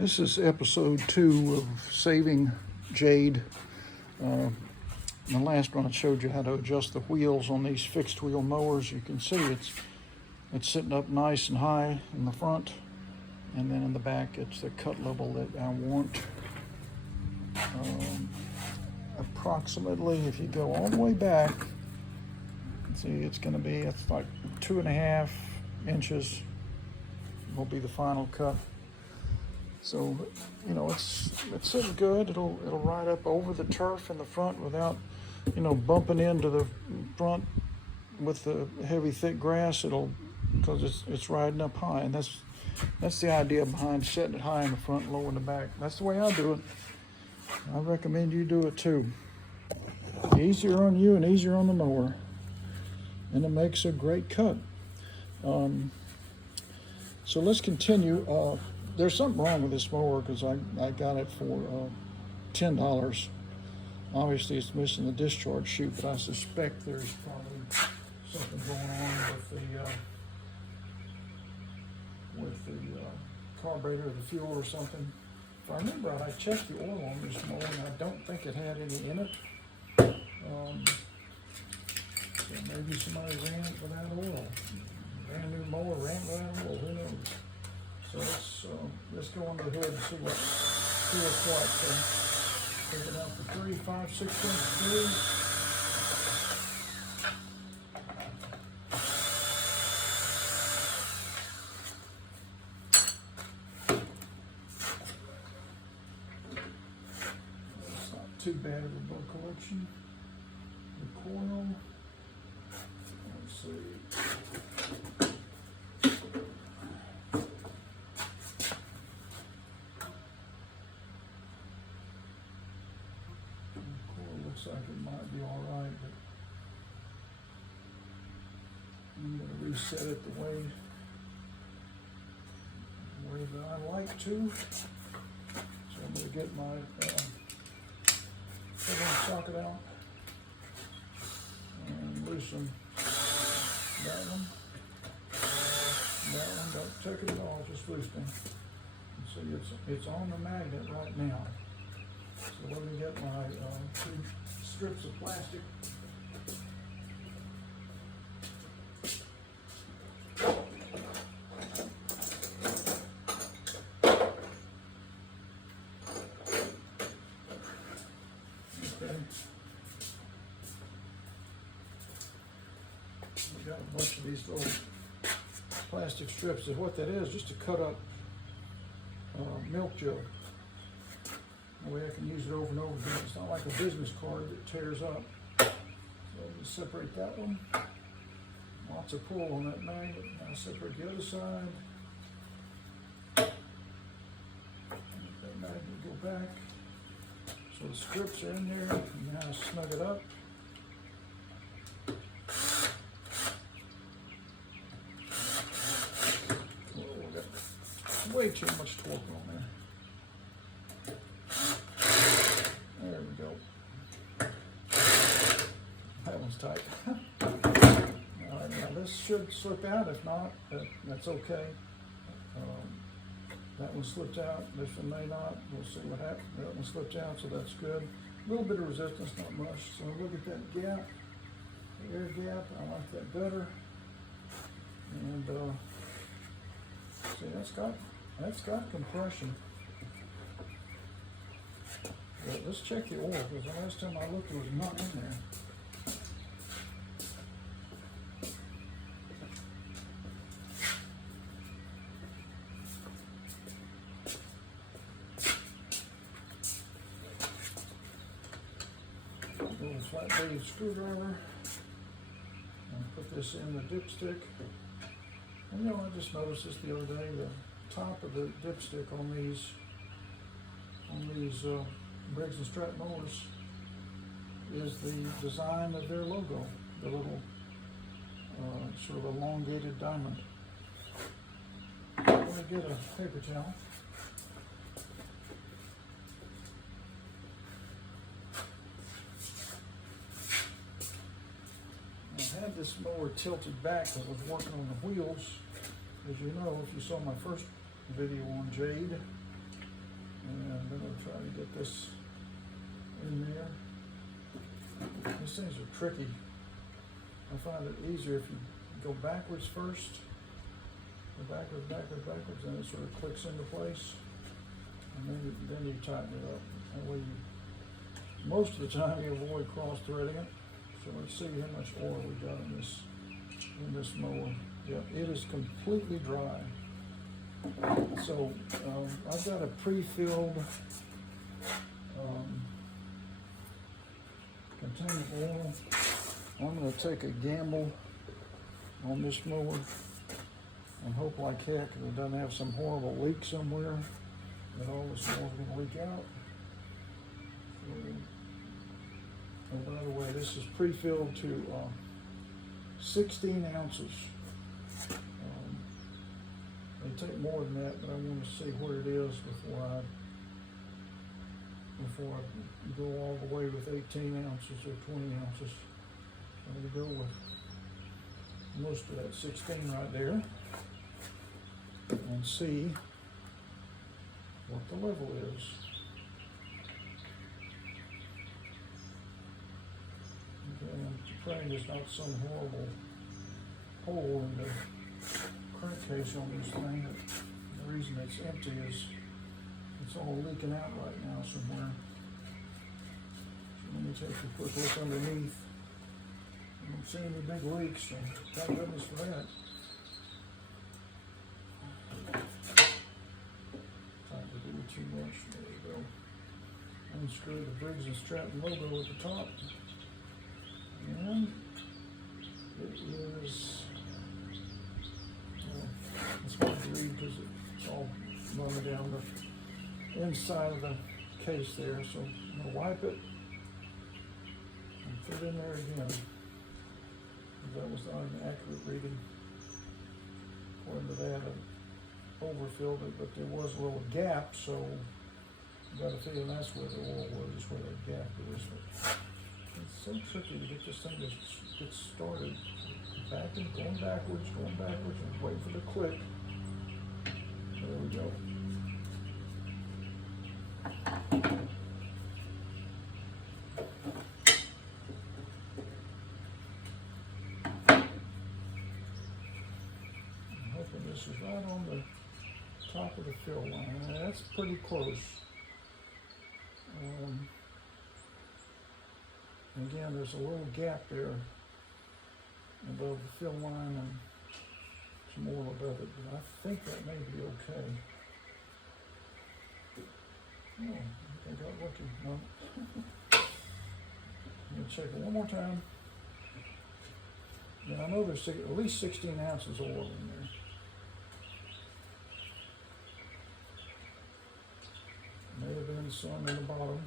This is episode 2 of saving Jade. In the last one I showed you how to adjust the wheels on these fixed wheel mowers. You can see it's sitting up nice and high in the front, and then in the back it's the cut level that I want. Approximately, if you go all the way back, see it's like 2.5 inches will be the final cut. So, you know, it's sitting good. It'll ride up over the turf in the front without, bumping into the front with the heavy thick grass. Because it's riding up high, and that's the idea behind setting it high in the front and low in the back. That's the way I do it. I recommend you do it too. Easier on you and easier on the mower, and it makes a great cut. So let's continue. There's something wrong with this mower because I got it for $10. Obviously it's missing the discharge chute, but I suspect there's probably something going on with the carburetor or the fuel or something. If I remember right, I checked the oil on this mower and I don't think it had any in it. So maybe somebody ran it without oil. Brand new mower ran without oil, who knows? So let's go under the hood and see what's what. So take it out for 3, 5, 6 inch It's not too bad of a book collection. The coil. Let's see. Looks like it might be all right, but I'm going to reset it the way that I like to. So I'm going to get my socket out and loosen that one. Don't take it at all, just loosen it. See, it's on the magnet right now. So let me get my 2 strips of plastic. Okay. We got a bunch of these little plastic strips. And what that is, just to cut up milk jug. That way I can use it over and over again. It's not like a business card that tears up. So I'll just separate that one. Lots of pull on that magnet. Now separate the other side. Let that magnet go back. So the strips are in there. And now snug it up. Oh, we got way too much torque on there. There we go. That one's tight. All right, now this should slip out. If not, that's okay. That one slipped out. This one may not. We'll see what happens. That one slipped out, so that's good. A little bit of resistance, not much. So look at that gap, the air gap. I like that better. And see, that's got compression. But let's check the oil, because the last time I looked, there was none in there. A little flat blade screwdriver, and put this in the dipstick. And I just noticed this the other day, the top of the dipstick on these Briggs & Stratton mowers is the design of their logo, the little sort of elongated diamond. I'm going to get a paper towel. I had this mower tilted back because I was working on the wheels. As you know, if you saw my first video on Jade, And I'm going to try to get this in there. These things are tricky. I find it easier if you go backwards first. Go backwards, and it sort of clicks into place. And then you tighten it up. That way you, most of the time you avoid cross-threading it. So let's see how much oil we got in this mower. Yeah, it is completely dry. So I've got a pre-filled container of oil. I'm going to take a gamble on this mower and hope like heck that it doesn't have some horrible leak somewhere that all this oil is going to leak out. And by the way, this is pre-filled to 16 ounces. They take more than that, but I want to see where it is before I go all the way with 18 ounces or 20 ounces. I'm going to go with most of that 16 right there and see what the level is. Okay, I'm praying there's not some horrible hole in the crankcase on this thing. The reason it's empty is it's all leaking out right now somewhere. So let me take a quick look underneath. I don't see any big leaks, so thank goodness for that. Time to do too much. There we go. Unscrew the Briggs and Stratton logo at the top. And it is, it's hard to read because it's all running down the inside of the case there. So I'm going to wipe it and put it in there again. That was not an accurate reading. According to that, I overfilled it, but there was a little gap, so I got a feeling that's where the oil was, where that gap is. It's so tricky to get this thing to get started. Going backwards, and wait for the click. There we go. I'm hoping this is right on the top of the fill line. That's pretty close. Again, there's a little gap there above the fill line and some oil above it, but I think that may be okay. Oh, I think I got lucky. No. Let me check it one more time. Yeah, I know there's at least 16 ounces of oil in there. May have been some in the bottom.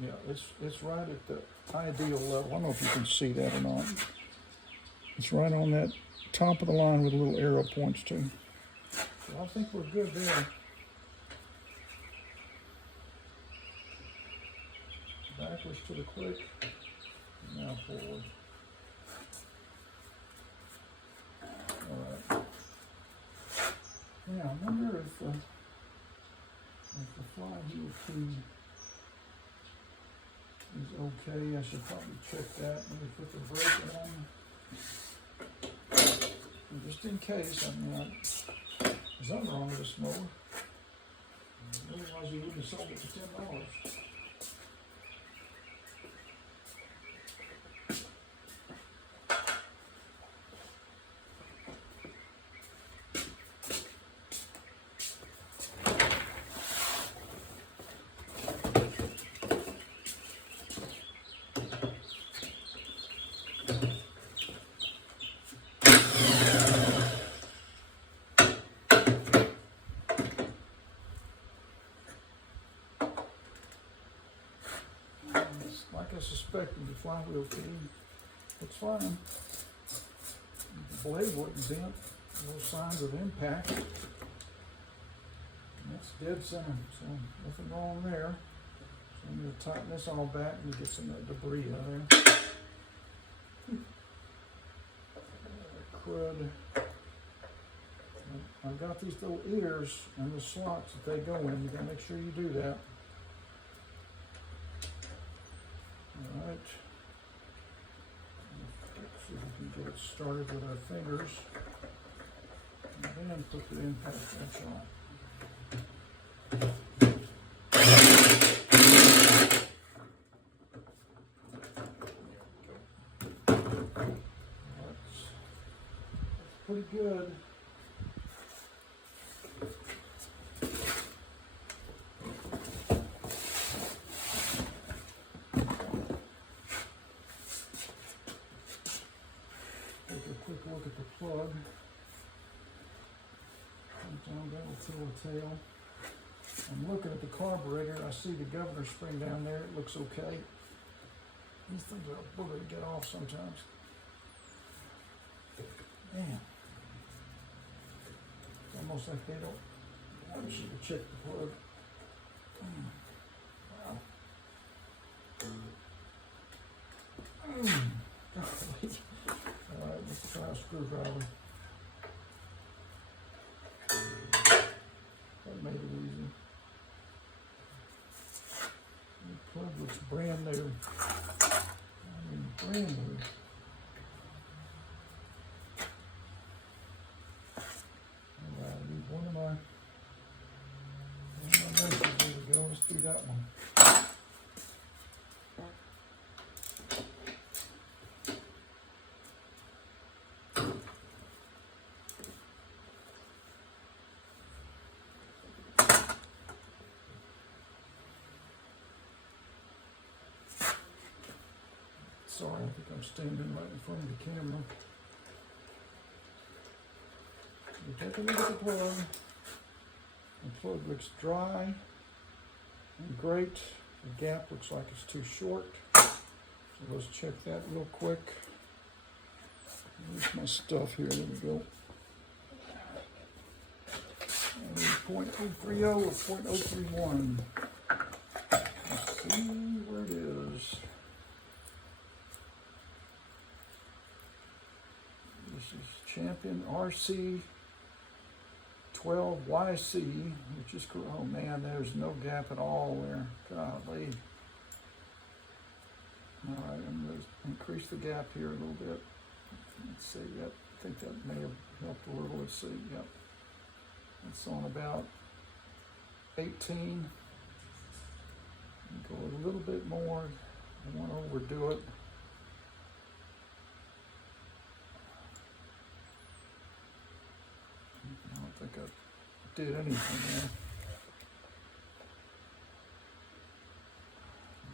Yeah, it's right at the ideal level. I don't know if you can see that or not. It's right on that top of the line with a little arrow points to. So I think we're good there. Backwards to the click, and now forward. All right. Now I wonder if the flywheel key is okay. I should probably check that. Let me put the brake on. And just in case, I mean, there's nothing wrong with this mower. Otherwise, you wouldn't have sold it for $10. Like I suspected, the flywheel key looks fine. The blade wasn't bent, no signs of impact. And that's dead center, so nothing wrong there. So I'm going to tighten this all back and get some of that debris out of there. Crud. I've got these little ears and the slots that they go in. You gotta make sure you do that. All right. Let's see if we can get it started with our fingers. And then put the impact wrench on. That's pretty good. Take a quick look at the plug. Down that will fill the tail. I'm looking at the carburetor. I see the governor spring down there. It looks okay. These things are a booger to get off sometimes. Man. It's almost like they don't want you to check the plug. Wow. Alright, let's try a screwdriver. That made it easy. The plug looks brand new. I mean, brand new. Alright, I need one of my nurses. There we go. Let's do that one. Sorry, I think I'm standing right in front of the camera. So take a look at the plug. The plug looks dry and great. The gap looks like it's too short. So let's check that real quick. Here's my stuff here. There we go. 0.030 or 0.031. Let's see where it is. This is Champion RC 12YC, which is cool. Oh man, there's no gap at all there. Golly. All right, I'm going to increase the gap here a little bit. Let's see, yep, I think that may have helped a little. Let's see, yep. It's on about 18. Go a little bit more. I don't want to overdo it. I don't think I did anything there.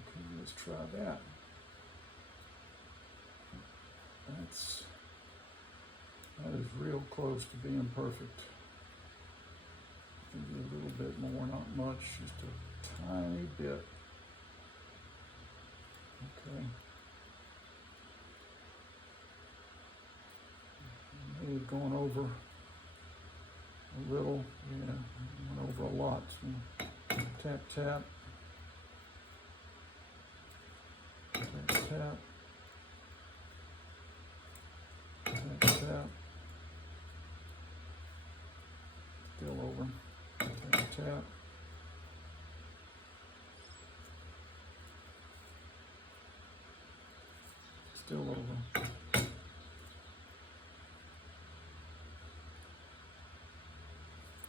Okay, let's try that. That is real close to being perfect. Maybe a little bit more, not much, just a tiny bit. Okay. May have gone over a little, yeah, went over a lot. So tap, tap. Tap, tap. Tap, tap. Still over. Tap, tap. Still over.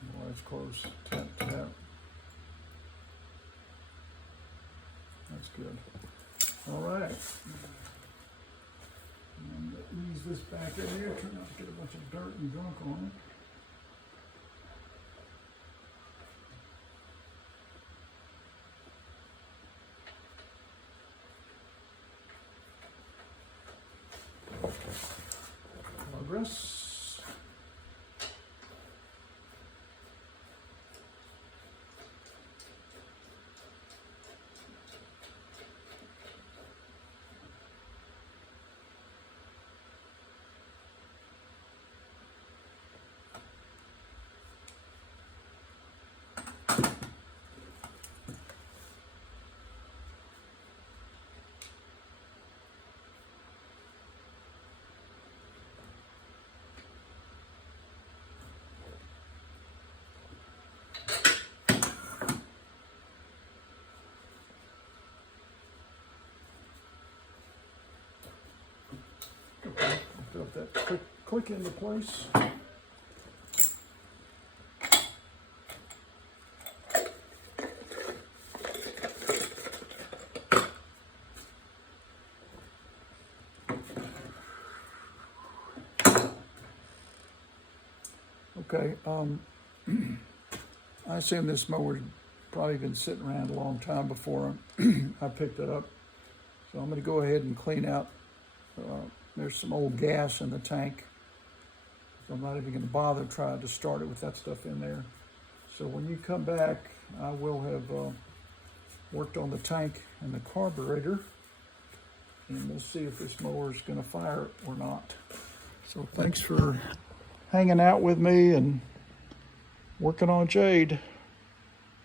Oh, that's close. Tap, tap. That's good. All right. And ease this back in here. Try not to get a bunch of dirt and gunk on it. Progress. Okay, I'll put that click into place. Okay, I assume this mower's probably been sitting around a long time before I picked it up. So I'm going to go ahead and clean out. There's some old gas in the tank. So I'm not even going to bother trying to start it with that stuff in there. So when you come back, I will have worked on the tank and the carburetor. And we'll see if this mower is going to fire or not. So thanks for hanging out with me and working on Jade.